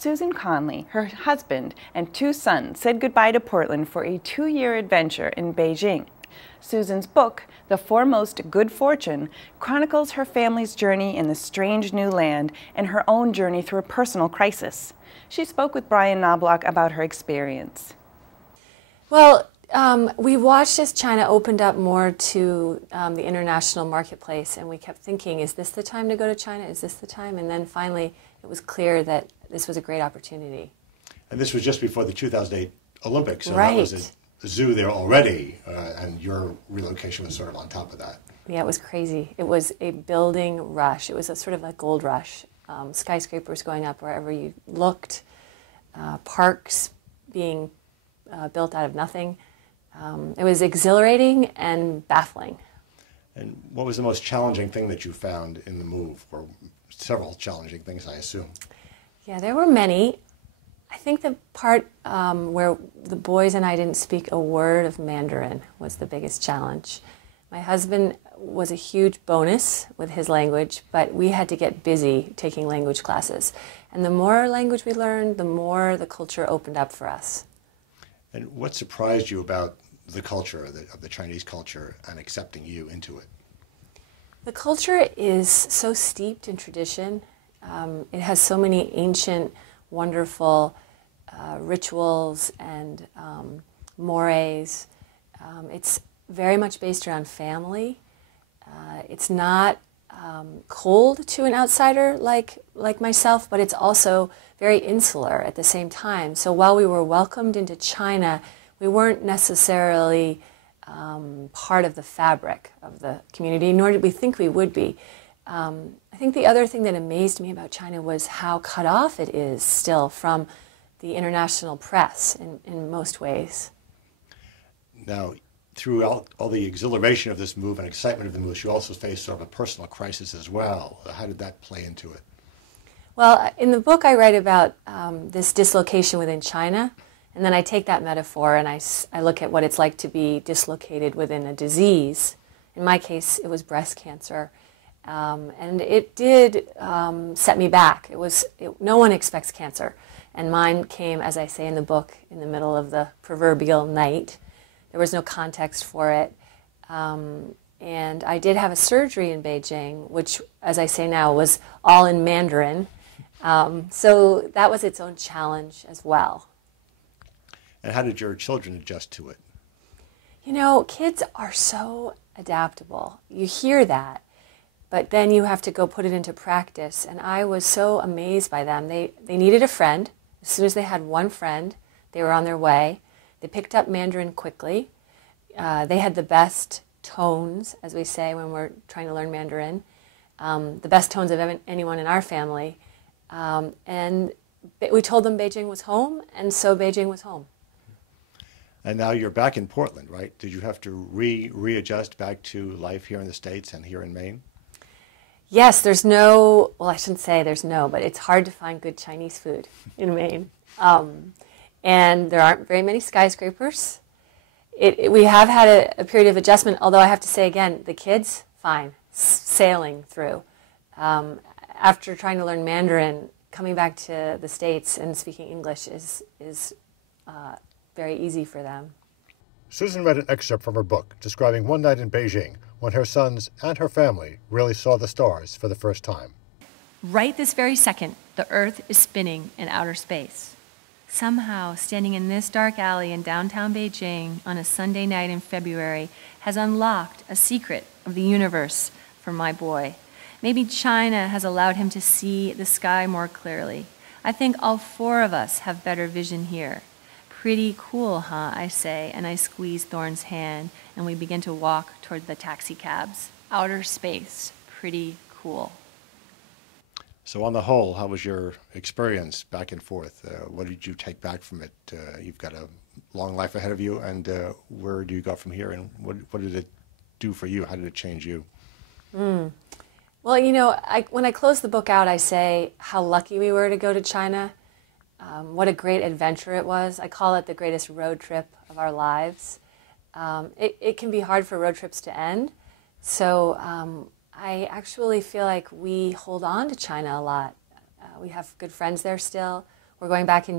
Susan Conley, her husband, and 2 sons said goodbye to Portland for a 2-year adventure in Beijing. Susan's book, The Foremost Good Fortune, chronicles her family's journey in the strange new land and her own journey through a personal crisis. She spoke with Brian Knobloch about her experience. Well, we watched as China opened up more to the international marketplace, and we kept thinking, is this the time to go to China? Is this the time? And then finally it was clear that this was a great opportunity. And this was just before the 2008 Olympics, so right. That was a zoo there already, and your relocation was sort of on top of that. Yeah, it was crazy. It was a building rush. It was a sort of a gold rush. Skyscrapers going up wherever you looked, parks being built out of nothing. It was exhilarating and baffling. And what was the most challenging thing that you found in the move, or several challenging things, I assume? Yeah, there were many. I think the part where the boys and I didn't speak a word of Mandarin was the biggest challenge. My husband was a huge bonus with his language, but we had to get busy taking language classes. And the more language we learned, the more the culture opened up for us. And what surprised you about the culture, of the Chinese culture, and accepting you into it? The culture is so steeped in tradition. It has so many ancient, wonderful rituals and mores. It's very much based around family. It's not cold to an outsider like myself, but it's also very insular at the same time. So while we were welcomed into China, we weren't necessarily part of the fabric of the community, nor did we think we would be. I think the other thing that amazed me about China was how cut off it is still from the international press in most ways. Now, throughout all the exhilaration of this move and excitement of the move, you also faced sort of a personal crisis as well. How did that play into it? Well, in the book I write about this dislocation within China, and then I take that metaphor and I look at what it's like to be dislocated within a disease. In my case, it was breast cancer. And it did set me back. No one expects cancer. And mine came, as I say in the book, in the middle of the proverbial night. There was no context for it. And I did have a surgery in Beijing, which, as I say now, was all in Mandarin. So that was its own challenge as well. And how did your children adjust to it? You know, kids are so adaptable. You hear that, but then you have to go put it into practice. And I was so amazed by them. They needed a friend. As soon as they had one friend, they were on their way. They picked up Mandarin quickly. They had the best tones, as we say when we're trying to learn Mandarin, the best tones of anyone in our family. And we told them Beijing was home, and so Beijing was home. And now you're back in Portland, right? Did you have to readjust back to life here in the States and here in Maine? Yes, there's no, well, I shouldn't say there's no, but it's hard to find good Chinese food in Maine. And there aren't very many skyscrapers. We have had a period of adjustment, although I have to say again, the kids, fine, sailing through. After trying to learn Mandarin, coming back to the States and speaking English is very easy for them. Susan read an excerpt from her book describing one night in Beijing when her sons and her family really saw the stars for the first time. Right this very second, the Earth is spinning in outer space. Somehow, standing in this dark alley in downtown Beijing on a Sunday night in February has unlocked a secret of the universe for my boy. Maybe China has allowed him to see the sky more clearly. I think all 4 of us have better vision here. Pretty cool, huh, I say, and I squeeze Thorne's hand, and we begin to walk toward the taxi cabs. Outer space, pretty cool. So on the whole, how was your experience back and forth? What did you take back from it? You've got a long life ahead of you, and where do you go from here, and what did it do for you? How did it change you? Well, you know, when I close the book out, I say how lucky we were to go to China. What a great adventure it was. I call it the greatest road trip of our lives. It can be hard for road trips to end. So I actually feel like we hold on to China a lot. We have good friends there still. We're going back in